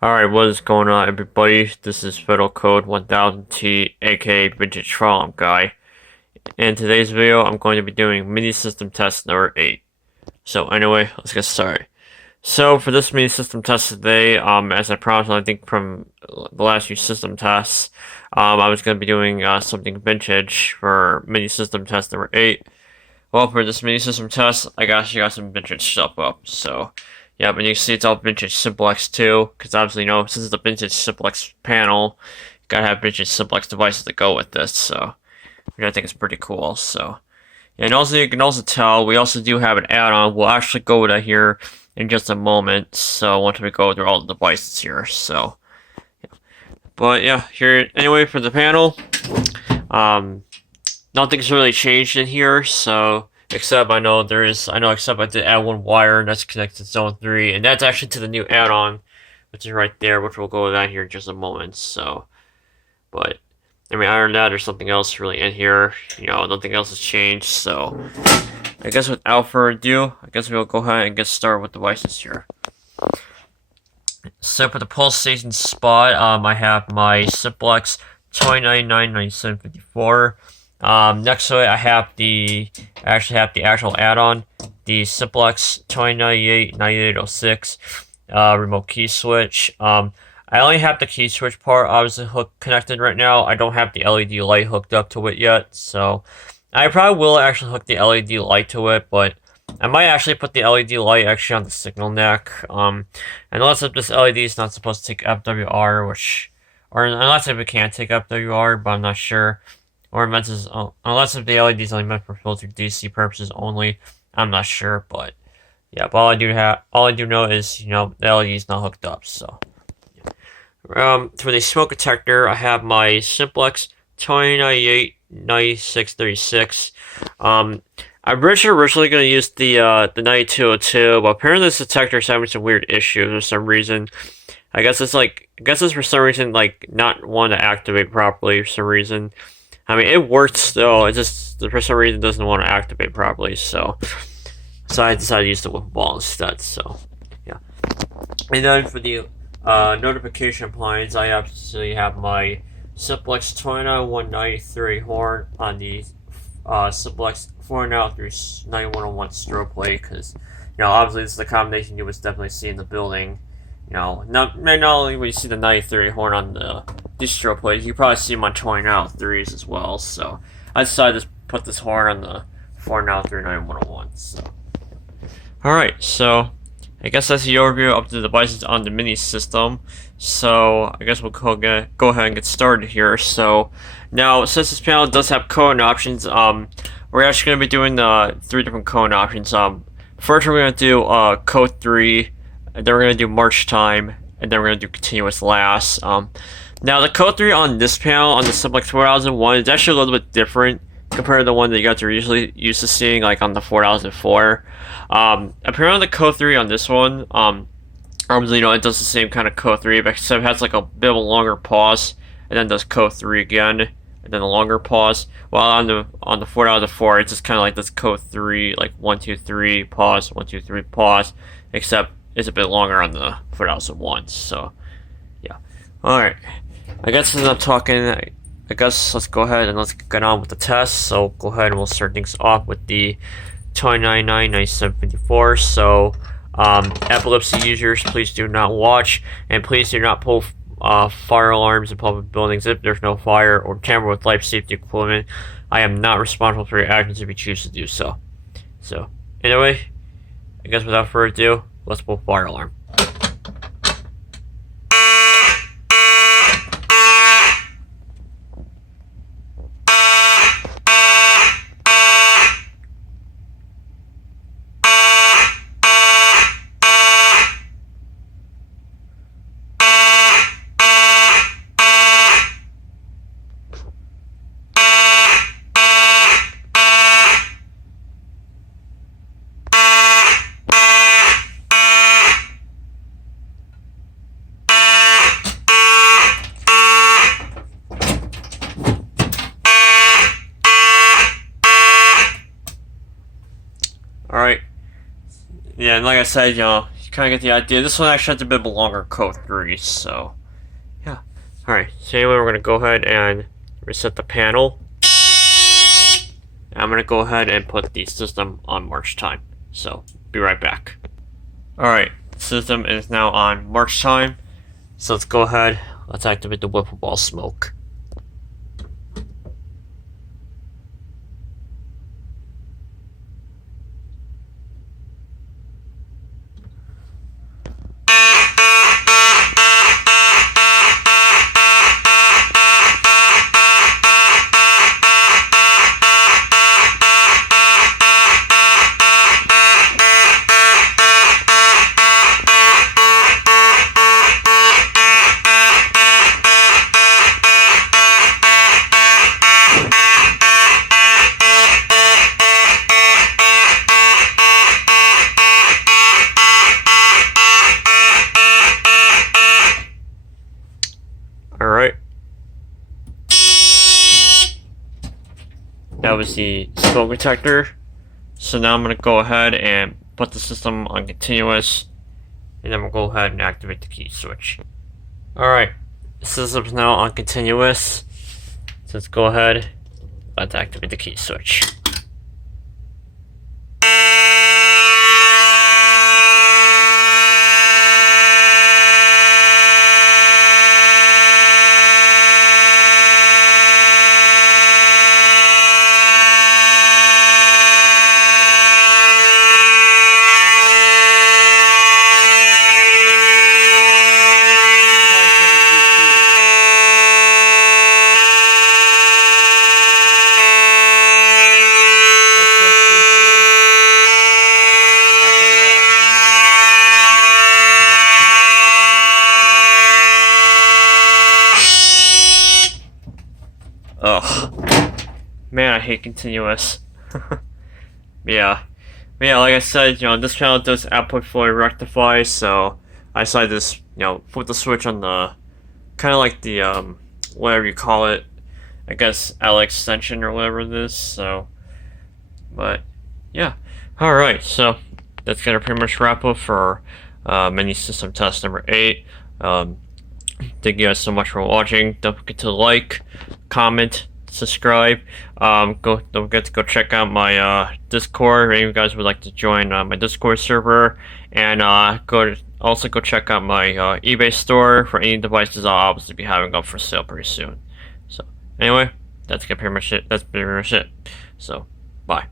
Alright, what is going on, everybody? This is Fiddle Code 1000T, aka Vintage Trollum Guy. In today's video, I'm going to be doing mini system test number 8. So anyway, let's get started. So for this mini system test today, as I promised, I think from the last few system tests, I was going to be doing something vintage for mini system test number 8. Well, for this mini system test, I actually got some vintage stuff up, so yeah, but you can see it's all vintage simplex too, because obviously, since it's a vintage simplex panel, you gotta have vintage simplex devices to go with this, so, which I think is pretty cool, so. And also, you can also tell, we also do have an add-on. We'll actually go with that here in just a moment, so once we go through all the devices here, so. Yeah. But yeah, here, anyway, for the panel, nothing's really changed in here, so. Except I did add one wire and that's connected to zone 3, and that's actually to the new add-on, which is right there, which we'll go with that here in just a moment, so. But, I mean, other than that, there's something else really in here, nothing else has changed, so. I guess without further ado, I guess we'll go ahead and get started with devices here. So for the pulse station spot, I have my simplex 2099-9754. Next to it, I actually have the actual add-on, the simplex 2098-9806 remote key switch. I only have the key switch part obviously connected right now. I don't have the LED light hooked up to it yet, so I probably will actually hook the LED light to it, but I might actually put the LED light actually on the signal neck. Unless if this LED is not supposed to take FWR, or unless if it can take FWR, but I'm not sure. Or unless if the LED is only meant for filtered DC purposes only, I'm not sure. But yeah, but all I do know is the LED is not hooked up. So for the smoke detector, I have my simplex 2098-9636. I'm originally going to use the 9202, but apparently this detector is having some weird issues for some reason. I guess it's for some reason not wanting to activate properly for some reason. I mean, it works still. It just for some reason doesn't want to activate properly. So I decided to use the whip ball instead. So yeah. And then for the notification appliance, I actually have my simplex 29193 horn on the simplex 4939101 strobe plate, because obviously this is the combination you would definitely see in the building. Not only when you see the 93 horn on the distro plate, you probably see them on 2093s as well, so I decided to put this horn on the 4939101, so. Alright, so I guess that's the overview of the devices on the mini system, so I guess we'll go ahead and get started here. So now, since this panel does have coding options, we're actually going to be doing the 3 different coding options. First we're going to do code 3, and then we're going to do march time, and then we're going to do continuous last. Now the code 3 on this panel, on the simplex 4001, is actually a little bit different compared to the one that you guys are usually used to seeing, like on the 4004. Apparently the code 3 on this one, obviously, it does the same kind of code 3, but except it has like a bit of a longer pause, and then does code 3 again, and then a longer pause. While on the 4004, it's just kind of like this code 3, like 1 2 3 pause, 1 2 3 pause, except it's a bit longer on the 4001. So yeah. Alright, I guess since I'm talking, I guess let's go ahead and let's get on with the test. So go ahead and we'll start things off with the 2099-9754. So epilepsy users, please do not watch, and please do not pull fire alarms in public buildings if there's no fire, or tamper with life safety equipment. I am not responsible for your actions if you choose to do so. So anyway, I guess without further ado, let's pull fire alarm. Alright. Yeah, and like I said, you kind of get the idea. This one actually has a bit of a longer code 3, so yeah. Alright, so anyway, we're going to go ahead and reset the panel. I'm going to go ahead and put the system on march time. So, be right back. Alright, system is now on march time. So let's go ahead, let's activate the wiffle ball smoke. Alright. That was the smoke detector. So now I'm going to go ahead and put the system on continuous. And then we'll go ahead and activate the key switch. Alright. The system's now on continuous. So let's go ahead. Let's activate the key switch. Ugh. Man, I hate continuous. Yeah. But yeah, like I said, this channel does output fully rectify, so I decided to just, flip the switch on the, kind of like the, whatever you call it, I guess, L extension or whatever it is, so, but, yeah. Alright, so, that's gonna pretty much wrap up for, mini system test number 8. Thank you guys so much for watching. Don't forget to like, comment, subscribe. Don't forget to go check out my Discord if any of you guys would like to join my Discord server, and also go check out my eBay store for any devices I'll obviously be having up for sale pretty soon. So anyway, that's pretty much it. So bye.